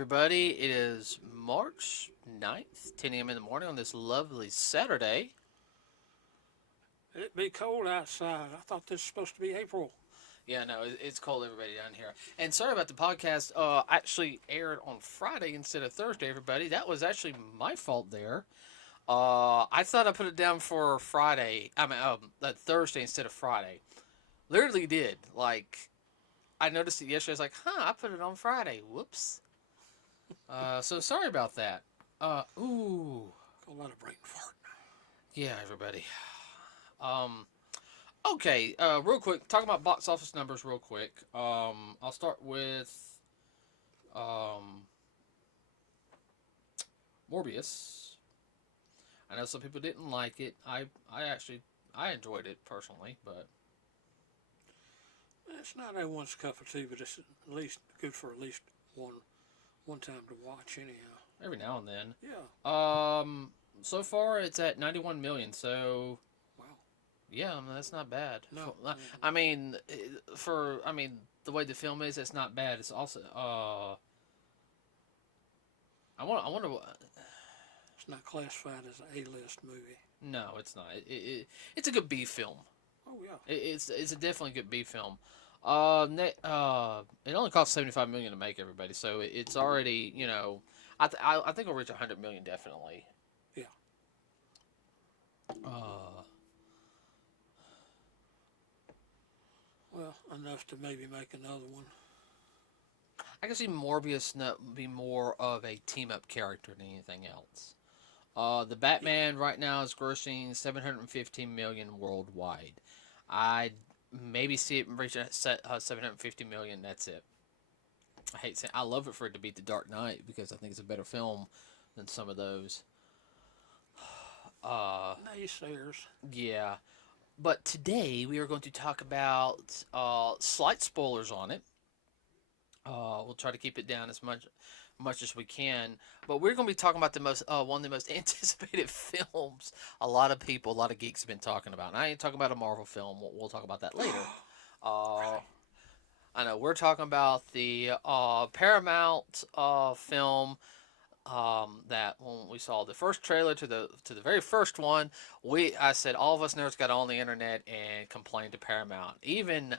everybody. It is March 9th, 10 a.m. in the morning on this lovely Saturday. It'd be cold outside. I thought this was supposed to be April. Yeah, no, it's cold, everybody, down here. And sorry about the podcast. Actually aired on Friday instead of Thursday, everybody. That was actually my fault there. I thought I put it down for Friday. Thursday instead of Friday. Literally did. I noticed it yesterday. I was like, I put it on Friday. Whoops. So sorry about that. Ooh. Got a lot of brain fart. Yeah, everybody. Um, okay, real quick, talking about box office numbers real quick. I'll start with um, Morbius. I know some people didn't like it. I enjoyed it personally, but It's not everyone's cup of tea, but it's at least good for at least one time to watch anyhow. every now and then. Yeah. So far it's at 91 million. So Wow. yeah, that's not bad. No. I mean, the way the film is, it's not bad. It's also I wonder what. It's not classified as an A-list movie. No, it's not. It's a good B film. Oh yeah. It's a definitely good B film. It only cost 75 million to make, everybody, so it's already, I think it'll reach 100 million definitely. Yeah. Uh, Well, enough to maybe make another one. I can see Morbius be more of a team up character than anything else. The Batman right now is grossing 715 million worldwide. I maybe see it reach 750 million. That's it. I hate saying I love it for it to beat The Dark Knight because I think it's a better film than some of those. Naysayers. Yeah, but today we are going to talk about slight spoilers on it. We'll try to keep it down as much as we can. But we're going to be talking about the most one of the most anticipated films a lot of people, a lot of geeks have been talking about. And I ain't talking about a Marvel film. We'll talk about that later. Really? I know we're talking about the Paramount film that when we saw the first trailer to the very first one, I said all of us nerds got on the internet and complained to Paramount. Even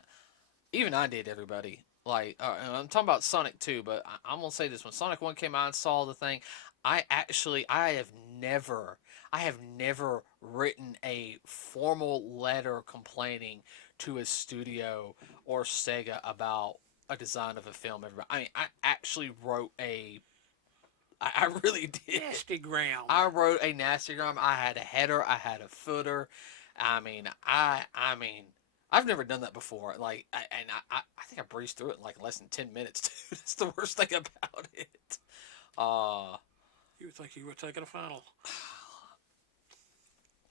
I did, everybody. I'm talking about Sonic 2, but I'm gonna say this: when Sonic 1 came out and saw the thing, I have never written a formal letter complaining to a studio or Sega about a design of a film. Everybody, I mean, I actually wrote I really did. Nasty ground. I wrote a nasty gram. I had a header. I had a footer. I mean, I've never done that before. I think I breezed through it in like less than 10 minutes. Dude, that's the worst thing about it. Uh, You would think you were taking a final.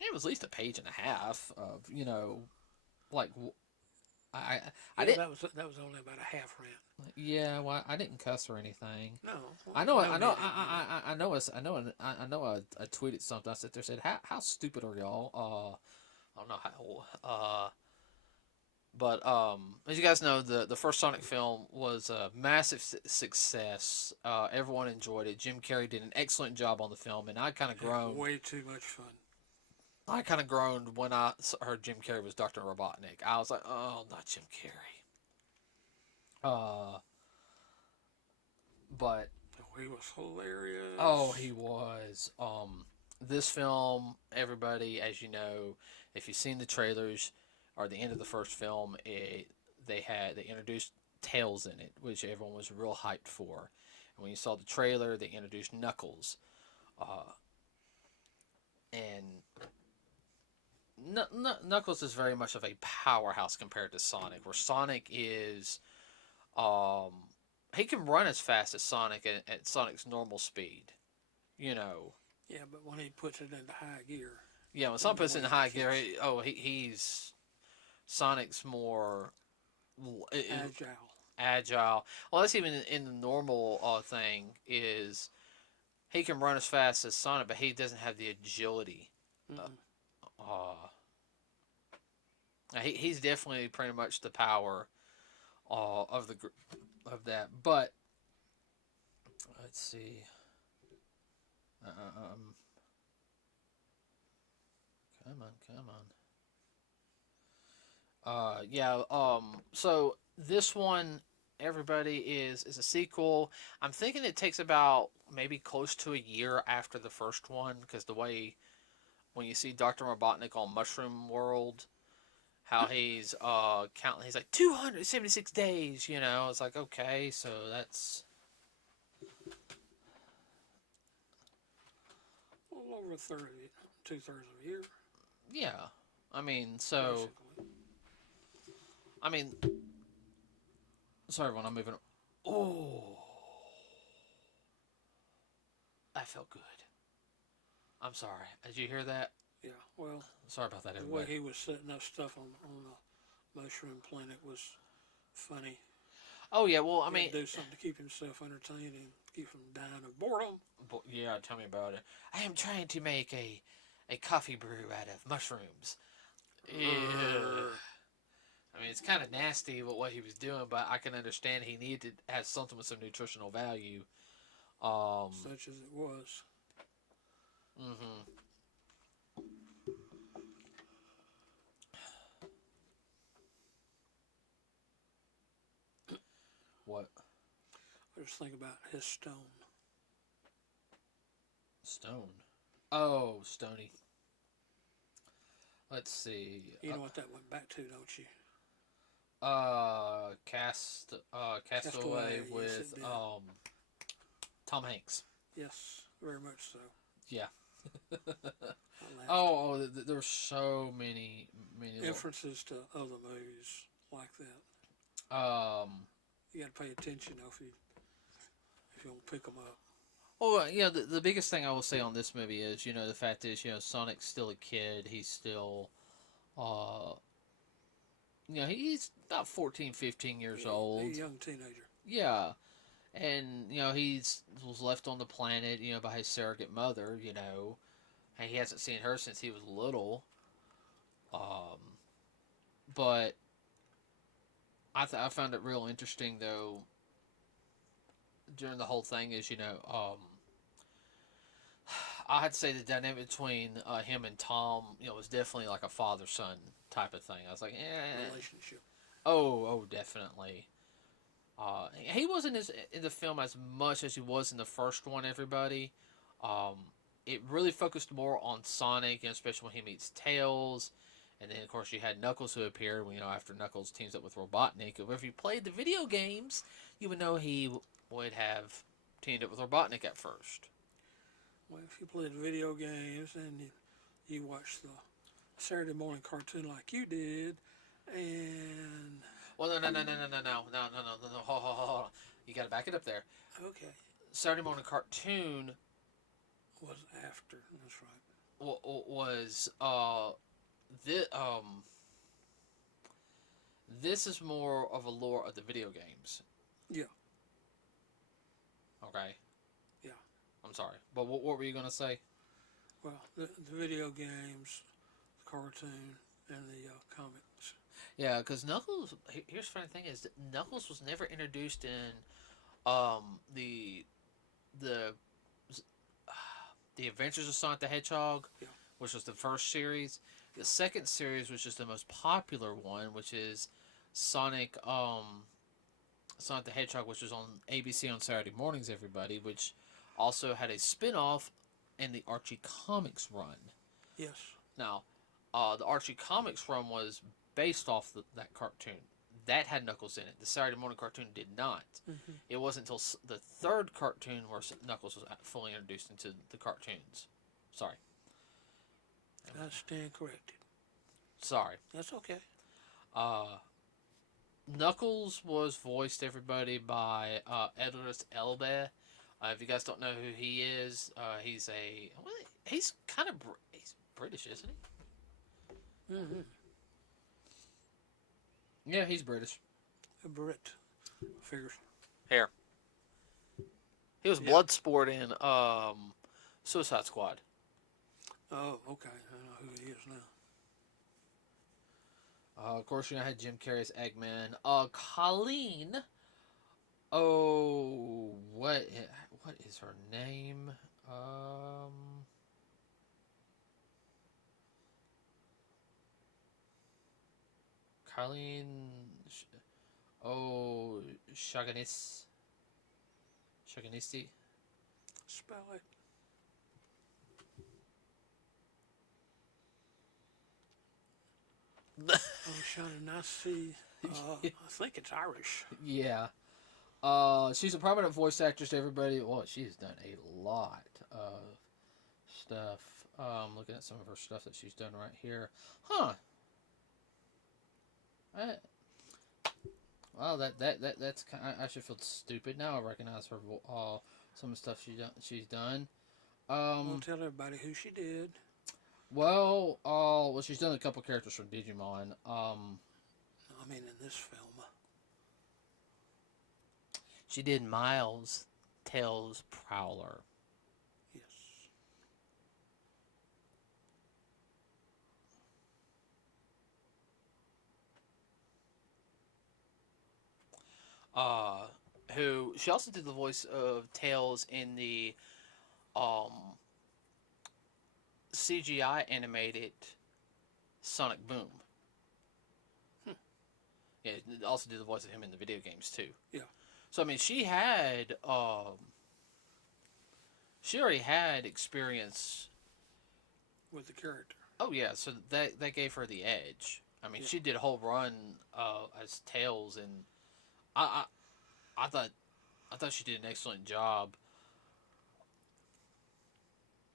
it was at least a page and a half of like I I Yeah, didn't. that was only about a half rant. Yeah, well, I didn't cuss or anything. No. I know, No I know, need it. I know, I know. I tweeted something. I said there said, how stupid are y'all? I don't know how. But as you guys know, the first Sonic film was a massive success. Everyone enjoyed it. Jim Carrey did an excellent job on the film, and I kind of Had groaned. way too much fun. I kind of groaned when I heard Jim Carrey was Dr. Robotnik. I was like, oh, not Jim Carrey. But Oh, he was hilarious. oh, he was. This film, everybody, as you know, if you've seen the trailers or the end of the first film, they introduced Tails in it, which everyone was real hyped for. And when you saw the trailer, they introduced Knuckles, uh, and Knuckles is very much of a powerhouse compared to Sonic, where Sonic is, um, he can run as fast as Sonic at Sonic's normal speed. You know, Yeah, but when he puts it into high gear, yeah, when then Sonic the puts way in he high gear, kicks, he's Sonic's more agile. agile. Well, that's even in the normal thing is he can run as fast as Sonic, but he doesn't have the agility. Uh, Mm-mm. uh, he's definitely pretty much the power of the of that. But Let's see. Um, come on, come on. Yeah. So this one, everybody is a sequel. I'm thinking it takes about maybe close to a year after the first one, because the way when you see Doctor Robotnik on Mushroom World, how he's counting, he's like 276 days. You know, it's like okay, so that's A little over 30, 2/3 of a year, yeah. I mean, so basically. I mean, sorry, everyone, I'm moving. Oh, that felt good. I'm sorry. Did you hear that? Yeah, well, Sorry about that, the way everybody. he was setting up stuff on the Mushroom Planet was funny. Oh yeah, well, I He had mean, to do something to keep himself entertained and keep from dying of boredom. yeah, tell me about it. I am trying to make a coffee brew out of mushrooms. Ew. I mean, it's kind of nasty what he was doing, but I can understand he needed to have something with some nutritional value. Um, Such as it was. mm-hmm. What? I just think about his stone. Stone? Oh, Stony. Let's see. You know what that went back to, don't you? Castaway Castaway, yes with it did. Tom Hanks. Yes, very much so. Yeah. I laughed. There's so many. Inferences to other movies like that. Um. You got to pay attention though if you want to pick them up. Oh, yeah. The biggest thing I will say on this movie is, the fact is, Sonic's still a kid. He's still, uh, he's about 14, 15 years A old. young teenager. Yeah. And, he's was left on the planet, by his surrogate mother, and he hasn't seen her since he was little. Um, but I found it real interesting though during the whole thing is I had to say the dynamic between him and Tom was definitely like a father son type of thing. I was like, Relationship. oh, definitely. He wasn't in the film as much as he was in the first one. Everybody, um, it really focused more on Sonic, especially when he meets Tails. And then, of course, you had Knuckles who appeared, after Knuckles teams up with Robotnik. If you played the video games, you would know he would have teamed up with Robotnik at first. Well, if you played video games and you watched the Saturday morning cartoon like you did, and Well, no. Hold on. You got to back it up there. okay, Saturday morning cartoon was after. That's right. was this this is more of a lore of the video games. Yeah, Okay. yeah. I'm sorry, but what were you gonna say? Well, the video games, the cartoon, and the comics. Yeah, because Knuckles. Here's the funny thing is that Knuckles was never introduced in the the the Adventures of Sonic the Hedgehog, Yeah. which was the first series. The second series, which is the most popular one, which is Sonic Sonic the Hedgehog, which was on ABC on Saturday mornings. Everybody, which also had a spin-off in the Archie Comics run. Yes. Now, the Archie Comics run was based off that cartoon. That had Knuckles in it. The Saturday morning cartoon did not. Mm-hmm. It wasn't until the third cartoon where Knuckles was fully introduced into the cartoons. Sorry. I stand corrected. Sorry. That's okay. Uh, Knuckles was voiced, everybody, by Idris Elba. If you guys don't know who he is, he's kind of he's British, isn't he? Mm-hmm. Yeah, he's British. A Brit. Figures. Hair. He was Yeah. Bloodsport in Suicide Squad. Oh, okay. I know who he is now. Of course, I had Jim Carrey's Eggman. Colleen. Oh, what is her name? Carlene. Oh, Shagonisti. Spell it. Oh, Shaughnessy. I think it's Irish. Yeah. She's a prominent voice actress to everybody. Well, she's done a lot of stuff. Looking at some of her stuff that she's done right here. Huh. I, well, that's kind. I should feel stupid now. I recognize her. Some of the stuff she's done. We'll tell everybody who she did. Well, she's done a couple characters from Digimon. I mean, in this film. She did Miles, Tails, Prowler. Yes. Who she also did the voice of Tails in the CGI animated Sonic Boom. Yeah, also did the voice of him in the video games too. Yeah. So I mean, she already had experience with the character. Oh yeah, so that gave her the edge. I mean, she did a whole run as Tails, and I thought she did an excellent job.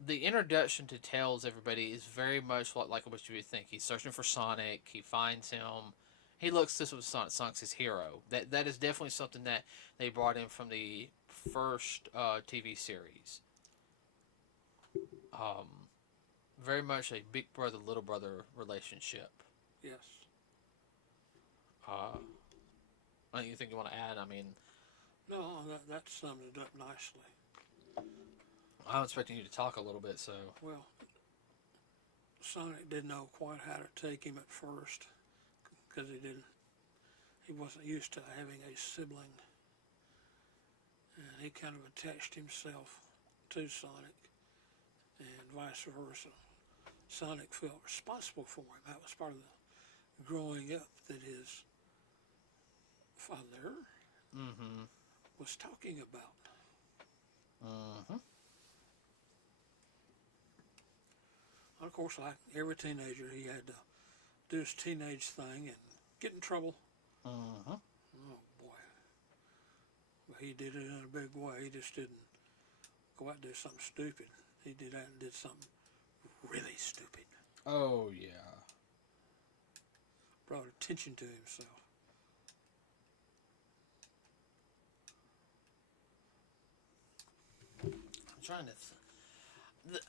The introduction to Tails, everybody, is very much like what you would think. He's searching for Sonic. He finds him. He looks this was Sonic. Sonic's his hero. That is definitely something that they brought in from the first TV series. Very much a big brother little brother relationship. Yes. Anything you want to add? I mean, no, that sums it up nicely. I was expecting you to talk a little bit, so. Well, Sonic didn't know quite how to take him at first because he wasn't used to having a sibling, and he kind of attached himself to Sonic, and vice versa. Sonic felt responsible for him. That was part of the growing up that his father was talking about. Of course, like every teenager, he had to do his teenage thing and get in trouble. Oh boy. But he did it in a big way. He just didn't go out and do something stupid. He did out and did something really stupid. Oh, yeah. Brought attention to himself. I'm trying to...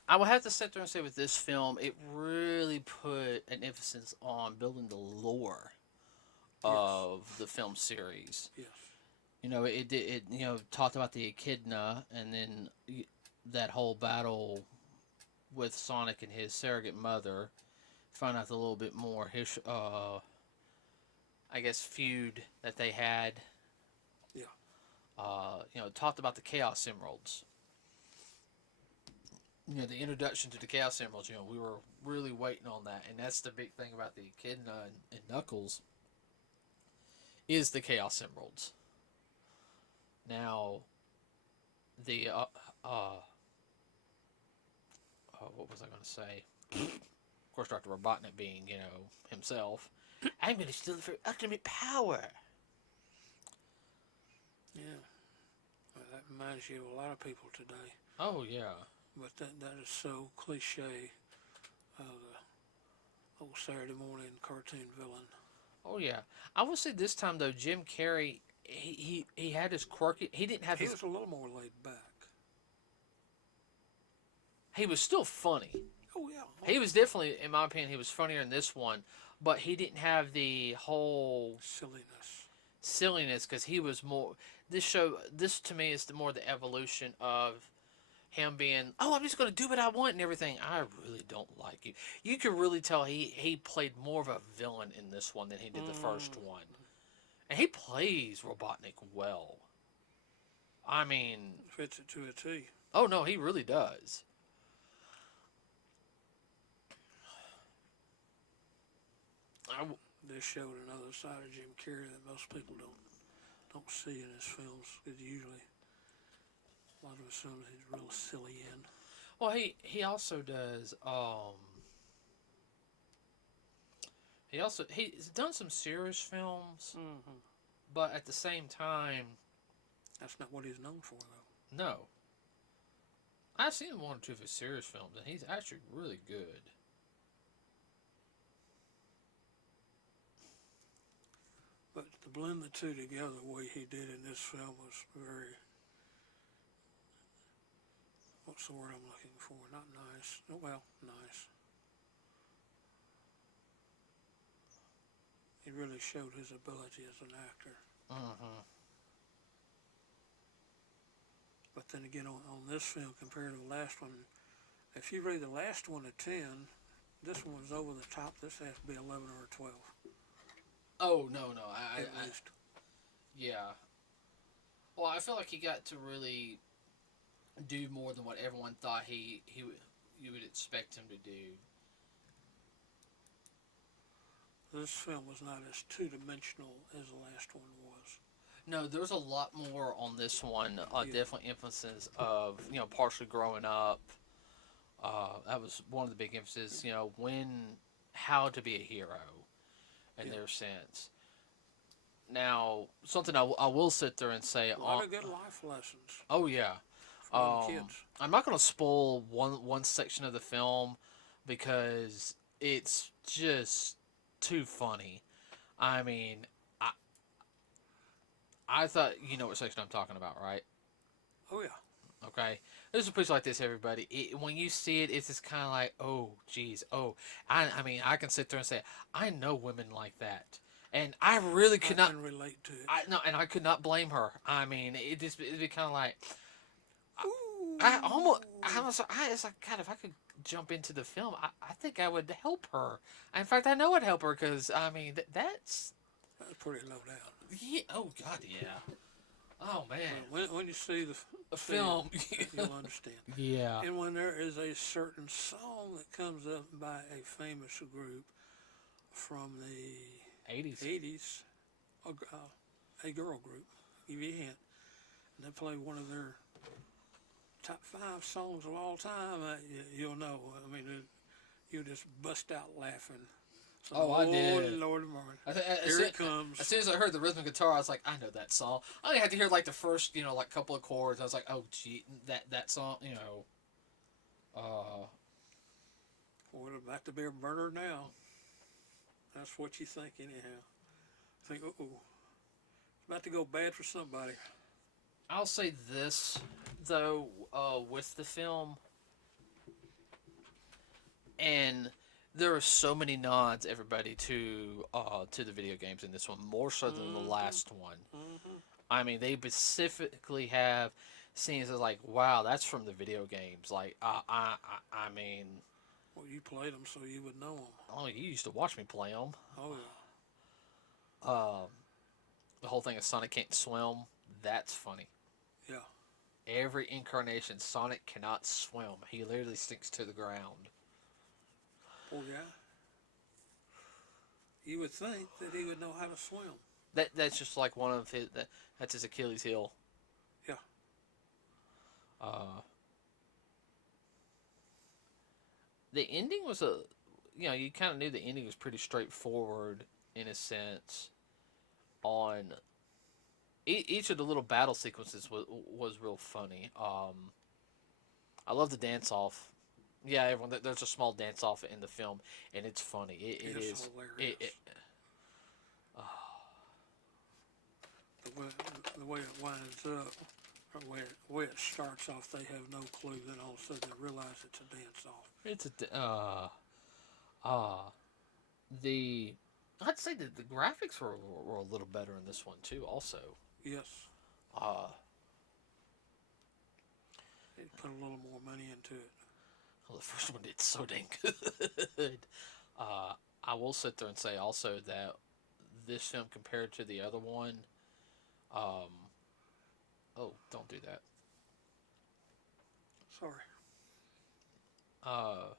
I would have to sit there and say with this film, it really put an emphasis on building the lore of the film series. Yes. You know, it talked about the echidna, and then that whole battle with Sonic and his surrogate mother. Found out a little bit more his, I guess, feud that they had. Yeah. Talked about the Chaos Emeralds. The introduction to the Chaos Emeralds, we were really waiting on that. And that's the big thing about the Echidna and Knuckles is the Chaos Emeralds. Now, the, what was I going to say? Of course, Dr. Robotnik being, himself. I'm going to steal it for ultimate power. Yeah. Well, that reminds you of a lot of people today. Oh, yeah. But that is so cliche of the old Saturday morning cartoon villain. Oh, yeah. I will say this time, though, Jim Carrey, he had his quirky... He didn't have He was a little more laid back. He was still funny. Oh, yeah. He was definitely, in my opinion, he was funnier in this one, but he didn't have the whole... Silliness, because he was more... This to me is more the evolution of him being, I'm just going to do what I want and everything. I really don't like you. You can really tell he played more of a villain in this one than he did the first one. And he plays Robotnik well. I mean, Fits it to a T. oh no, he really does. I, This showed another side of Jim Carrey that most people don't see in his films. Because usually a lot of his films he's real silly in. well, he also does. He's done some serious films, Mm-hmm. but at the same time, That's not what he's known for, though. no. I've seen one or two of his serious films, and he's actually really good. But to blend the two together the way he did in this film was very, what's the word I'm looking for? Not nice. Well, nice. He really showed his ability as an actor. Mm-hmm. But then again, on this film compared to the last one, if you rate the last one a 10, this one was over the top. This has to be 11 or a 12. Oh no, At least. Yeah. Well, I feel like he got to really do more than what everyone thought you would expect him to do. This film was not as two-dimensional as the last one was. No, there's a lot more on this one. Yeah. Definitely emphasis of partially growing up. That was one of the big emphasis. How to be a hero, in Yeah. their sense. Now, something I will sit there and say. A lot of good life lessons Oh yeah. for the kids. I'm not going to spoil one section of the film because it's just too funny. I mean, I thought you know what section I'm talking about, right? Oh yeah. Okay, there's a place like this, everybody. When you see it, it's just kind of like, oh, geez, oh. I mean, I can sit there and say, I know women like that, and I really could not can relate to it. and I could not blame her. I mean, it'd be kind of like, Ooh. I was like, God, if I could jump into the film, I think I would help her. In fact, I know I'd help her because I mean, that's pretty low down. yeah. Oh God, yeah. Oh man, When you see the film, you'll understand. Yeah. And when there is a certain song that comes up by a famous group from the 80s. 80s, a girl group, give you a hint, and they play one of their top 5 songs of all time, you'll know. I mean, you'll just bust out laughing. So, Oh, I did. Lord of Martin. Here it comes. As soon as I heard the rhythm guitar, I was like, I know that song. I only had to hear like the first, like couple of chords. I was like, oh, gee, that song, Well, it's about to be a burner now. That's what you think, anyhow. Think, it's about to go bad for somebody. I'll say this though, with the film, and there are so many nods, everybody, to the video games in this one, more so than the last one. Mm-hmm. I mean, they specifically have scenes that like, wow, that's from the video games. Like, I mean, Well, you played them, so you would know them. oh, you used to watch me play them. Oh, yeah. The whole thing of Sonic can't swim, that's funny. Yeah. Every incarnation, Sonic cannot swim. He literally sticks to the ground. Poor guy. You would think that he would know how to swim. That's just like one of his. That's his Achilles heel. Yeah. The ending was you kind of knew the ending was pretty straightforward in a sense. On each of the little battle sequences was real funny. I love the dance off. Yeah, everyone. There's a small dance off in the film, and it's funny. It is hilarious. The way it winds up, or the way it starts off, they have no clue. Then all of a sudden they realize it's a dance off. I'd say that the graphics were a little better in this one too. Also, Yes. They put a little more money into it. well, the first one did so dang good. I will sit there and say also that this film compared to the other one, Oh, don't do that. Sorry. Uh,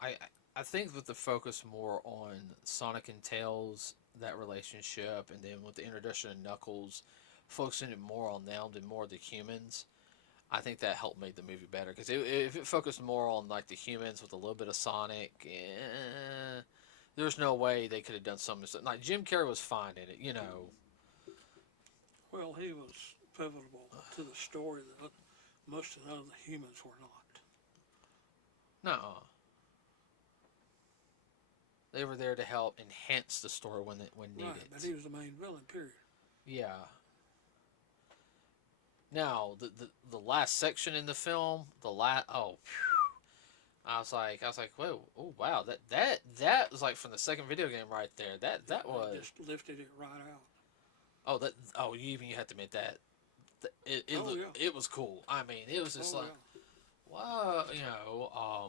I I think with the focus more on Sonic and Tails, that relationship, and then with the introduction of Knuckles, focusing it more on them than more the humans. I think that helped make the movie better because if it focused more on like the humans with a little bit of Sonic, there's no way they could have done something like Jim Carrey was fine in it, you know. Well, he was pivotal to the story that most of the other humans were not. No, they were there to help enhance the story when Right, needed. but he was the main villain, period. Yeah. Now the last section in the film, the last I was like, whoa, oh wow, that was like from the second video game right there. That They was just lifted it right out. you have to admit that Oh, yeah. it was cool. I mean, it was just Oh, like yeah. wow,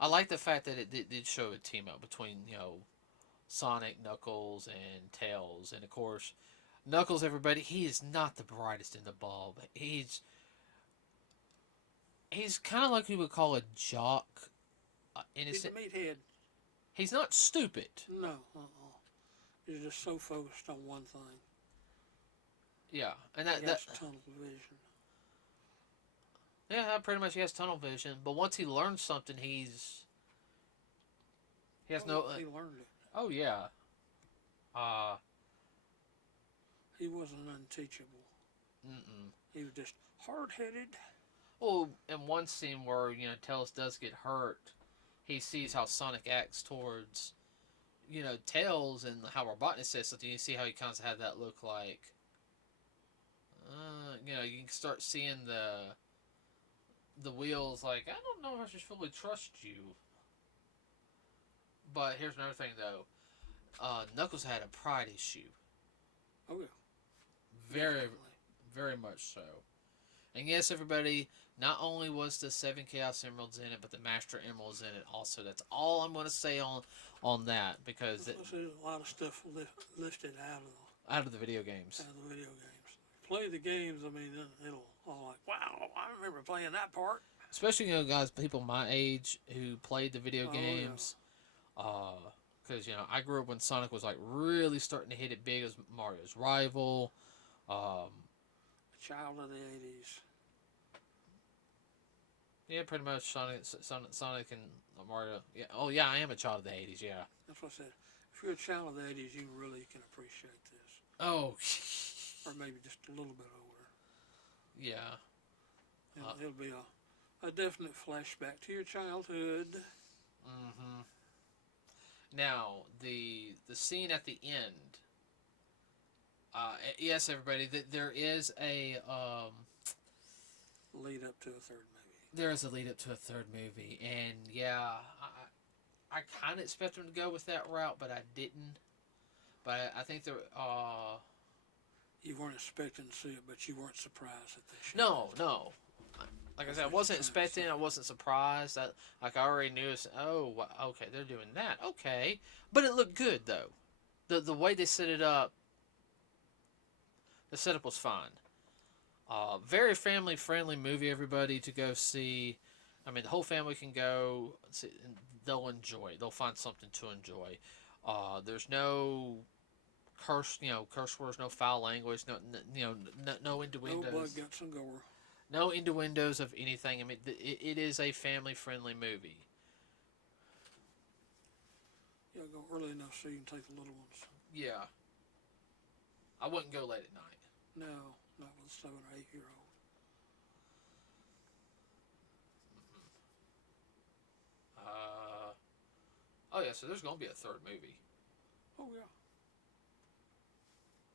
I like the fact that it did show a team up between Sonic, Knuckles, and Tails, and of course Knuckles. Everybody, he is not the brightest in the bulb. He's kind of like we would call a jock. He's a Innocent. meathead. He's not stupid. No, He's just so focused on one thing. Yeah, and He has tunnel vision. yeah, pretty much he has tunnel vision. But once he learns something, he has no. He learned it. Oh yeah. Uh. He wasn't unteachable. Mm-mm. He was just hard-headed. Well, in one scene where Tails does get hurt, he sees how Sonic acts towards Tails and how Robotnik says something. You see how he kind of had that look like. You can start seeing the wheels like I don't know if I should fully trust you. But here's another thing though. Knuckles had a pride issue. Oh yeah. Very, Definitely. very much so. And yes, everybody, not only was the 7 Chaos Emeralds in it, but the Master Emeralds in it also. That's all I'm going to say on that because There's a lot of stuff lifted out of the video games. Out of the video games. Play the games. I mean, it'll all like, wow, I remember playing that part. Especially guys, people my age who played the video games. Because I grew up when Sonic was like really starting to hit it big as Mario's rival. Child of the 80s. Yeah, pretty much Sonic and Mario. Yeah. Oh yeah, I am a child of the 80s. Yeah. That's what I said. If you're a child of the 80s, you really can appreciate this. Oh. Or maybe just a little bit older. Yeah. It'll be a definite flashback to your childhood. Mm-hmm. Now the scene at the end. Yes, everybody. There is a lead up to a third movie. There is a lead up to a third movie, and yeah, I kind of expected them to go with that route, but I didn't. But I think you weren't expecting to see it, but you weren't surprised that they showed no, it. no. Like I said, I wasn't expecting. I wasn't surprised. I already knew. Oh, okay, they're doing that. Okay, but it looked good though. The way they set it up, the setup was fine. Very family friendly movie. Everybody to go see. I mean, the whole family can go. See, and they'll enjoy. They'll find something to enjoy. There's no curse words, no foul language, no innuendos. No blood, guts, and gore. No innuendos of anything. I mean, it is a family-friendly movie. Yeah, go early enough so you can take the little ones. Yeah. I wouldn't go late at night. No, not with a 7 or 8 year old. Oh yeah, so there's gonna be a third movie. Oh yeah.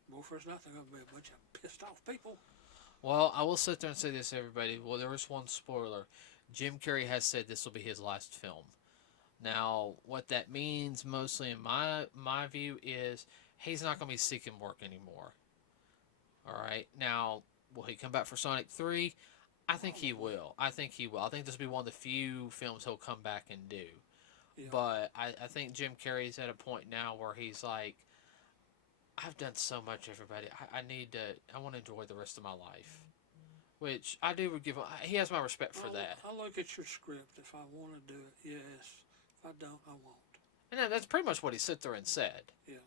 Well, for nothing, gonna be a bunch of pissed off people. Well, I will sit there and say this, everybody. Well, there is one spoiler. Jim Carrey has said this will be his last film. Now, what that means, mostly in my view, is he's not going to be seeking work anymore. All right. Now, will he come back for Sonic 3? I think he will. I think this will be one of the few films he'll come back and do. Yeah. But I think Jim Carrey's at a point now where he's like, I've done so much, everybody. I need to. I want to enjoy the rest of my life, which I do give him. He has my respect for that. I'll look at your script. If I want to do it, yes. If I don't, I won't. And that's pretty much what he sit there and said. Yeah.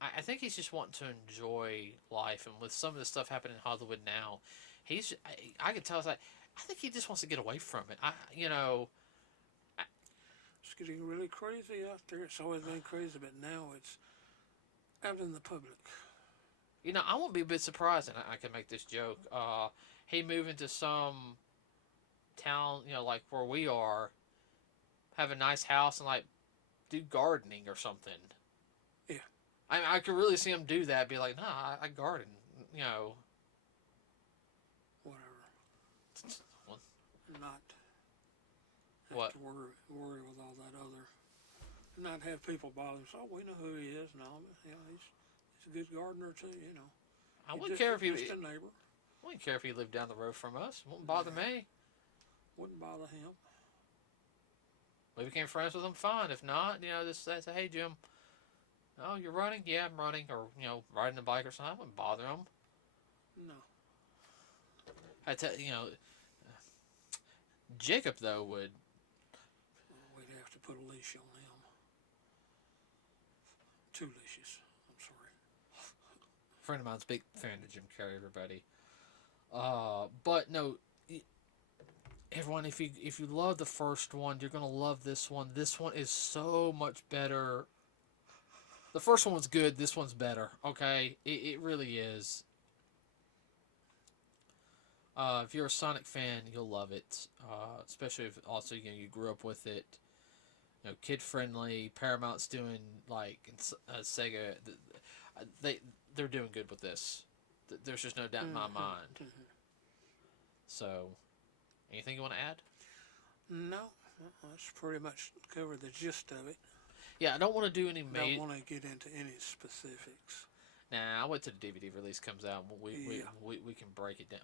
I think he's just wanting to enjoy life, and with some of the stuff happening in Hollywood now, I can tell. It's like I think he just wants to get away from it. It's getting really crazy out there. It's always been crazy, but now it's out in the public. I won't be a bit surprised, and I can make this joke. He moved into some town, like where we are, have a nice house, and like do gardening or something. Yeah. I could really see him do that. Be like, nah, I garden. Whatever. Well, Not have what? to worry with all that other. Not have people bother him. Oh, we know who he is. No, he's a good gardener too. I wouldn't care if he. Just a neighbor. I wouldn't care if he lived down the road from us. Wouldn't bother me. Wouldn't bother him. We became friends with him. Fine. If not, just say, hey Jim. Oh, you're running? Yeah, I'm running. Or riding a bike or something. I wouldn't bother him. No. I tell Jacob though would. We'd have to put a leash on him. 2 leashes. I'm sorry. A friend of mine's a big fan of Jim Carrey. Everybody. But no. Everyone, if you love the first one, you're gonna love this one. This one is so much better. The first one was good. This one's better. Okay, it really is. If you're a Sonic fan, you'll love it. Especially if also you grew up with it. Kid friendly. Paramount's doing like Sega. They're doing good with this. There's just no doubt in my mind. So, anything you want to add? No, that's pretty much covered the gist of it. Yeah, I don't want to do any Don't want to get into any specifics. Nah, I'll wait till the DVD release comes out. We can break it down.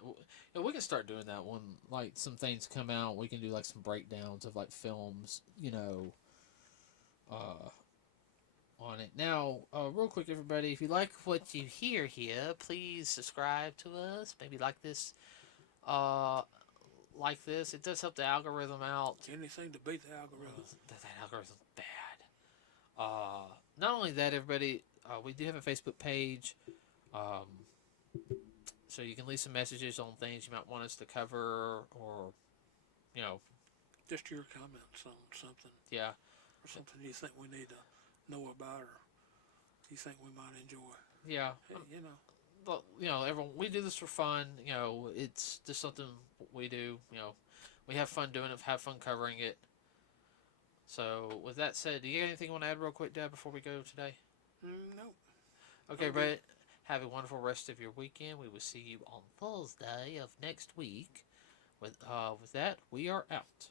We can start doing that when like some things come out. We can do like some breakdowns of like films, on it. Now, real quick, everybody, if you like what you hear here, please subscribe to us. Maybe like this. Like this. It does help the algorithm out. Anything to beat the algorithm. That algorithm's bad. Not only that, everybody, we do have a Facebook page. So you can leave some messages on things you might want us to cover, or just your comments on something. Yeah. Or something you think we need to know about, or you think we might enjoy. Yeah. Hey, But everyone, we do this for fun. It's just something we do. We have fun doing it, have fun covering it. So, with that said, do you have anything you want to add real quick, Dad, before we go today? No. Okay, but have a wonderful rest of your weekend. We will see you on Thursday of next week. With that, we are out.